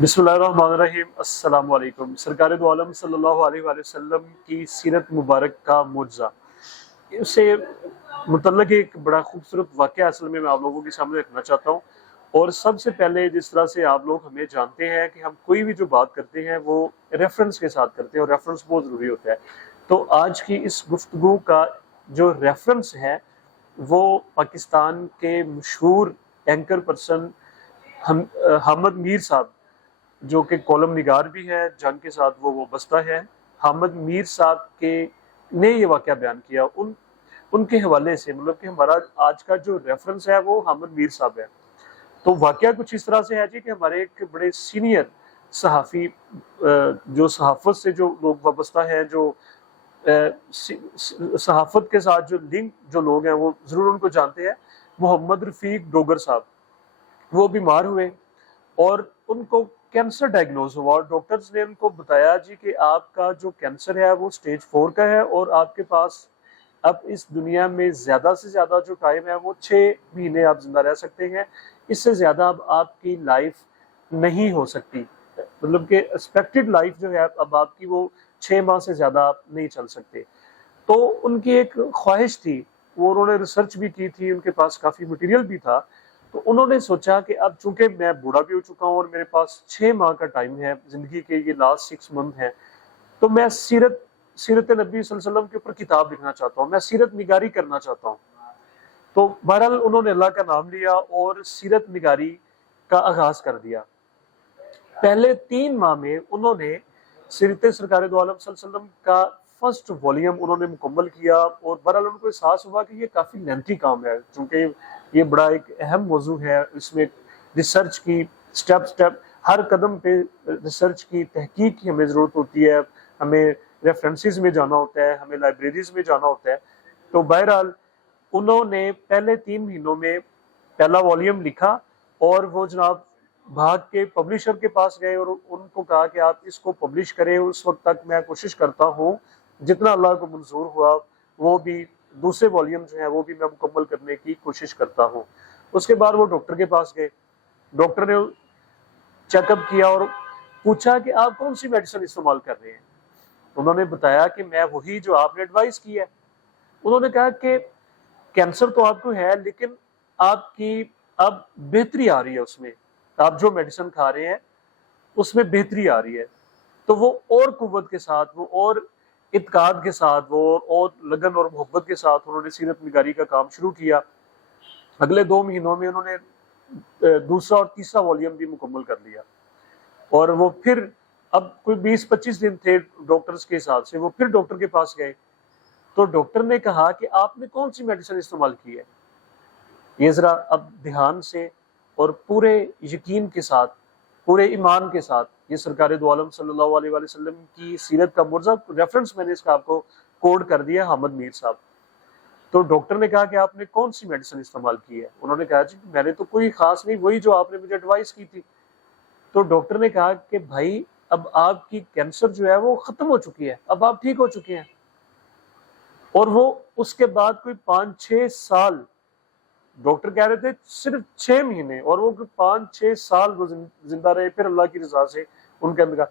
बिस्मिल्लाहिर्रहमानिर्रहीम। अस्सलाम वालेकुम। सरकार दो आलम सल्लल्लाहु अलैहि वसल्लम की सीरत मुबारक का मुअज्जा, उससे मुतल्लिक़ एक बड़ा खूबसूरत वाक़या असल में मैं आप लोगों के सामने रखना चाहता हूँ। और सबसे पहले जिस तरह से आप लोग हमें जानते हैं कि हम कोई भी जो बात करते हैं वो रेफरेंस के साथ करते हैं और रेफरेंस बहुत ज़रूरी होता है। तो आज की इस गुफ्तगू का जो रेफरेंस है वो पाकिस्तान के मशहूर एंकर पर्सन हामिद मीर साहब, जो कि कॉलम निगार भी है, जंग के साथ वो बसता है। हामिद मीर साहब के ने ये वाक़या बयान किया उनके हवाले से, मतलब कि हमारा आज का जो रेफरेंस है वो हामिद मीर साहब है। तो वाक़या कुछ इस तरह से है जी कि हमारे एक बड़े सीनियर सहाफ़ी, जो सहाफ़त से जो लोग वाबस्ता हैं, जो सहाफ़त के साथ जो लिंक जो लोग हैं वो ज़रूर उनको जानते हैं। मोहम्मद रफ़ीक डोगर साहब, वो बीमार हुए और उनको कैंसर डायग्नोज हुआ और डॉक्टर्स ने उनको बताया जी कि आपका जो कैंसर है वो स्टेज 4 का है और आपके पास अब इस दुनिया में ज़्यादा से ज़्यादा जो टाइम है वो 6 महीने आप जिंदा रह सकते हैं, इससे ज़्यादा अब आपकी लाइफ नहीं हो सकती। मतलब कि एक्सपेक्टेड लाइफ जो है अब आपकी वो 6 माह से ज़्यादा आप नहीं चल सकते। तो उनकी एक ख्वाहिश थी, वो उन्होंने रिसर्च भी की थी, उनके पास काफ़ी मटेरियल भी था। तो उन्होंने सोचा कि अब चूंकि मैं बूढ़ा भी हो चुका हूँ और मेरे पास 6 माह का टाइम है, ज़िंदगी के ये लास्ट 6 मंथ है, तो मैं सीरत नबी सल्लल्लाहु अलैहि वसल्लम के ऊपर किताब लिखना चाहता हूँ, मैं सीरत निगारी करना चाहता हूँ। तो बहरहाल उन्होंने अल्लाह का नाम लिया और सीरत निगारी का आगाज कर दिया। पहले 3 माह में उन्होंने सीरत सरकार दो आलम सल्लल्लाहु अलैहि वसल्लम का फर्स्ट वॉल्यूम उन्होंने मुकम्मल किया और बहरहाल उनको एहसास हुआ कि ये काफ़ी लेंथी काम है, क्योंकि ये बड़ा एक अहम मौजू है। इसमें रिसर्च की स्टेप हर कदम पे रिसर्च की तहकीक की हमें ज़रूरत होती है, हमें रेफरेंसेस में जाना होता है, हमें लाइब्रेरीज में जाना होता है। तो बहरहाल उन्होंने पहले 3 महीनों में पहला वॉल्यूम लिखा और वो जनाब भाग के पब्लिशर के पास गए और उनको कहा कि आप इसको पब्लिश करें। उस वक्त तक मैं कोशिश करता हूँ जितना अल्लाह को मंजूर हुआ वो भी दूसरे वॉल्यूम जो है वो भी मैं मुकम्मल करने की कोशिश करता हूँ। उसके बाद वो डॉक्टर के पास गए, डॉक्टर ने चेकअप किया और पूछा कि आप कौन सी मेडिसिन इस्तेमाल कर रहे हैं। उन्होंने बताया कि मैं वही जो आपने एडवाइस की है। उन्होंने कहा कि कैंसर तो आपको है लेकिन आपकी अब बेहतरी आ रही है, उसमें आप जो मेडिसिन खा रहे हैं उसमें बेहतरी आ रही है। तो वो और कुव्वत के साथ, वो और इत्काद के साथ, वो और लगन और मोहब्बत के साथ उन्होंने सीरत निगारी का काम शुरू किया। अगले 2 महीनों में उन्होंने दूसरा और तीसरा वॉल्यूम भी मुकम्मल कर लिया और वो फिर अब कोई 20-25 दिन थे डॉक्टर्स के हिसाब से, वो फिर डॉक्टर के पास गए। तो डॉक्टर ने कहा कि आपने कौन सी मेडिसिन इस्तेमाल की है, ये ज़रा अब ध्यान से और पूरे यकीन के साथ, पूरे ईमान के साथ, ये सरकार दो आलम सल्लल्लाहु अलैहि वसल्लम की सीरत का मुर्जा रेफरेंस मैंने इसका आपको कोड कर दिया, हामिद मीर साहब। तो डॉक्टर ने कहा कि आपने कौन सी मेडिसिन इस्तेमाल की है। उन्होंने कहा जी मैंने तो कोई खास नहीं, वही जो आपने मुझे एडवाइस की थी। तो डॉक्टर ने कहा कि भाई अब आपकी कैंसर जो है वो खत्म हो चुकी है, अब आप ठीक हो चुके हैं। और वो उसके बाद कोई 5-6 साल, डॉक्टर कह रहे थे सिर्फ 6 महीने, और वो 5-6 साल वो जिंदा रहे, फिर अल्लाह की रजा से उनके अंदर का।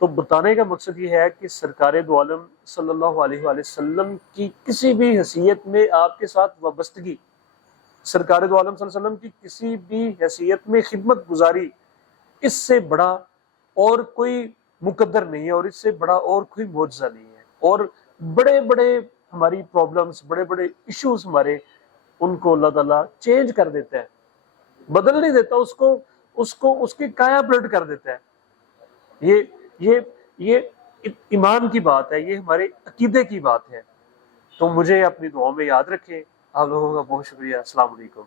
तो बताने का मकसद ये है कि सरकार दो आलम सल्लल्लाहु अलैहि वसल्लम की किसी भी हैसियत में आपके साथ वाबस्तगी, सरकार दो आलम सल्लल्लाहु अलैहि वसल्लम की किसी भी हैसियत में खिदमत गुजारी, इससे बड़ा और कोई मुकद्दर नहीं है और इससे बड़ा और कोई मुआवजा नहीं है। और बड़े बड़े हमारी प्रॉब्लम्स, बड़े बड़े इश्यूज हमारे, उनको अल्लाह ताला चेंज कर देता है, बदल नहीं देता, उसको उसको उसकी काया पलट कर देता है। ये ईमान की बात है, ये हमारे अकीदे की बात है। तो मुझे अपनी दुआओं में याद रखें। आप लोगों का बहुत शुक्रिया। अस्सलाम वालेकुम।